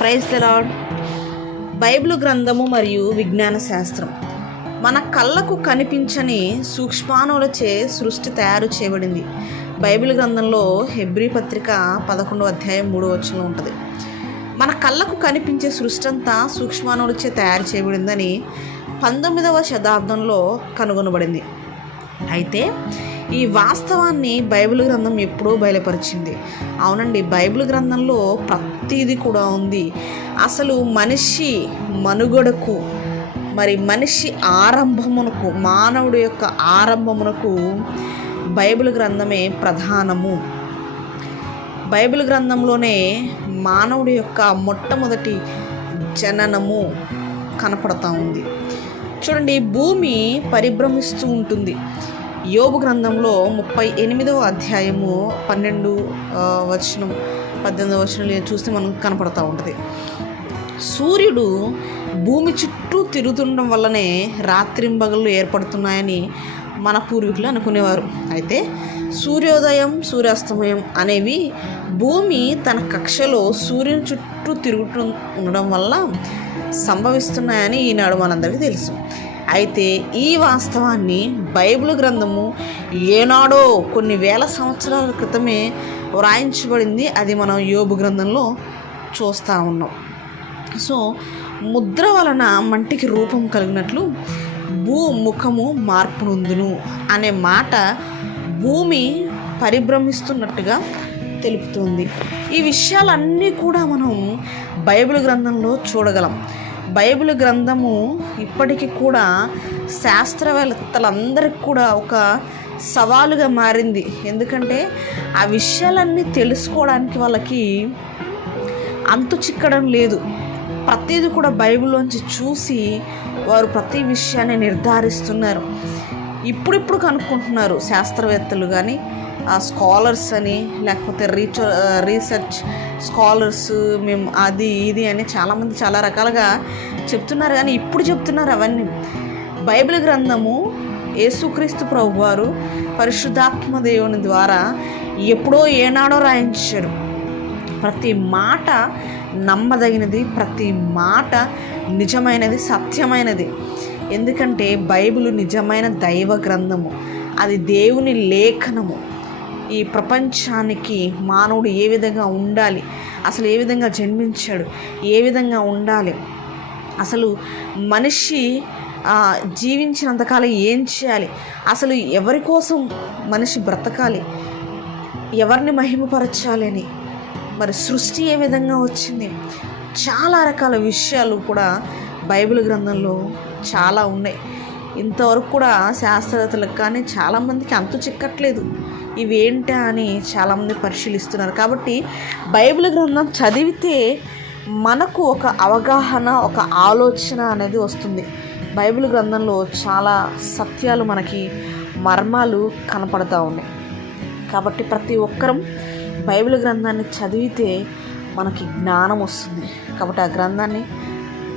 Praise the lord. Bible గ్రంథము మరియు విజ్ఞాన శాస్త్రం. మన కళ్ళకు కనిపించని సూక్ష్మాణువులచే సృష్టి తయారు చేయబడింది. బైబిల్ గ్రంథంలో హెబ్రీ పత్రిక 11వ అధ్యాయం 3వ వచనం ఉంటుంది. మన కళ్ళకు కనిపించే సృష్టి అంతా సూక్ష్మాణువులచే తయారు చేయబడిందని 19వ శతాబ్దంలో కనుగొనబడింది. అయితే ఈ వాస్తవాన్ని బైబిల్ గ్రంథం ఎప్పుడూ బయలుపరిచింది. అవునండి, బైబిల్ గ్రంథంలో ప్రతిదీ కూడా ఉంది. అసలు మనిషి మనుగడకు మనిషి ఆరంభమునకు, మానవుడి యొక్క ఆరంభమునకు బైబిల్ గ్రంథమే ప్రధానము. బైబిల్ గ్రంథంలోనే మానవుడి యొక్క మొట్టమొదటి జననము కనపడతా ఉంది. చూడండి, భూమి పరిభ్రమిస్తూ ఉంటుంది. యోబు గ్రంథంలో 38వ అధ్యాయము 12 వచనం 18వ వచనం చూస్తే మనకు కనపడతా ఉంటుంది. సూర్యుడు భూమి చుట్టూ తిరుగుతుండడం వల్లనే రాత్రింబగళ్ళు ఏర్పడుతున్నాయని మన పూర్వీకులు అనుకునేవారు. అయితే సూర్యోదయం, సూర్యాస్తమయం అనేవి భూమి తన కక్షలో సూర్యుని చుట్టూ తిరుగుతూ ఉండడం వల్ల సంభవిస్తున్నాయని ఈనాడు మనందరికీ తెలుసు. అయితే ఈ వాస్తవాన్ని బైబిల్ గ్రంథము ఏనాడో కొన్ని వేల సంవత్సరాల క్రితమే వ్రాయించబడింది. అది మనం యోబు గ్రంథంలో చూస్తూ ఉన్నాం. సో ముద్ర వలన మంటికి రూపం కలిగినట్లు భూముఖము మార్పు నొందును అనే మాట భూమి పరిభ్రమిస్తున్నట్టుగా తెలుపుతుంది. ఈ విషయాలన్నీ కూడా మనం బైబిల్ గ్రంథంలో చూడగలం. బైబిల్ గ్రంథము ఇప్పటికీ కూడా శాస్త్రవేత్తలందరికీ కూడా ఒక సవాలుగా మారింది. ఎందుకంటే ఆ విషయాలన్నీ తెలుసుకోవడానికి వాళ్ళకి అంతు చిక్కడం లేదు. ప్రతిదీ కూడా బైబిల్లోంచి చూసి వారు ప్రతి విషయాన్ని నిర్ధారిస్తున్నారు. ఇప్పుడిప్పుడు కనుక్కుంటున్నారు శాస్త్రవేత్తలు కానీ, స్కాలర్స్ అని, లేకపోతే రీసెర్చ్ స్కాలర్స్, మేము అది ఇది అని చాలామంది చాలా రకాలుగా చెప్తున్నారు. కానీ ఇప్పుడు చెప్తున్నారు అవన్నీ. బైబిల్ గ్రంథము యేసుక్రీస్తు ప్రభు వారు పరిశుద్ధాత్మ దేవుని ద్వారా ఎప్పుడో ఏనాడో రాయించారు. ప్రతి మాట నమ్మదగినది, ప్రతి మాట నిజమైనది, సత్యమైనది. ఎందుకంటే బైబిల్ నిజమైన దైవ గ్రంథము, అది దేవుని లేఖనము. ఈ ప్రపంచానికి మానవుడు ఏ విధంగా ఉండాలి, అసలు ఏ విధంగా జన్మించాడు, ఏ విధంగా ఉండాలి, అసలు మనిషి జీవించినంతకాలం ఏం చేయాలి, అసలు ఎవరి కోసం మనిషి బ్రతకాలి, ఎవరిని మహిమపరచాలి అని, మరి సృష్టి ఏ విధంగా వచ్చింది, చాలా రకాల విషయాలు కూడా బైబిల్ గ్రంథంలో చాలా ఉన్నాయి. ఇంతవరకు కూడా శాస్త్రవేత్తలకు కానీ చాలామందికి అంతు చిక్కట్లేదు ఇవి ఏంటా అని చాలామంది పరిశీలిస్తున్నారు. కాబట్టి బైబిల్ గ్రంథం చదివితే మనకు ఒక అవగాహన, ఒక ఆలోచన అనేది వస్తుంది. బైబిల్ గ్రంథంలో చాలా సత్యాలు, మనకి మర్మాలు కనపడతా ఉన్నాయి. కాబట్టి ప్రతి ఒక్కరం బైబిల్ గ్రంథాన్ని చదివితే మనకి జ్ఞానం వస్తుంది. కాబట్టి ఆ గ్రంథాన్ని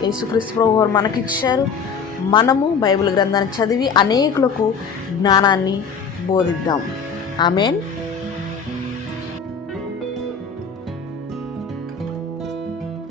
యేసుక్రీస్తు ప్రభువు వారు మనకిచ్చారు. మనము బైబిల్ గ్రంథాన్ని చదివి అనేకులకు జ్ఞానాన్ని బోధిద్దాం. ఆమేన్.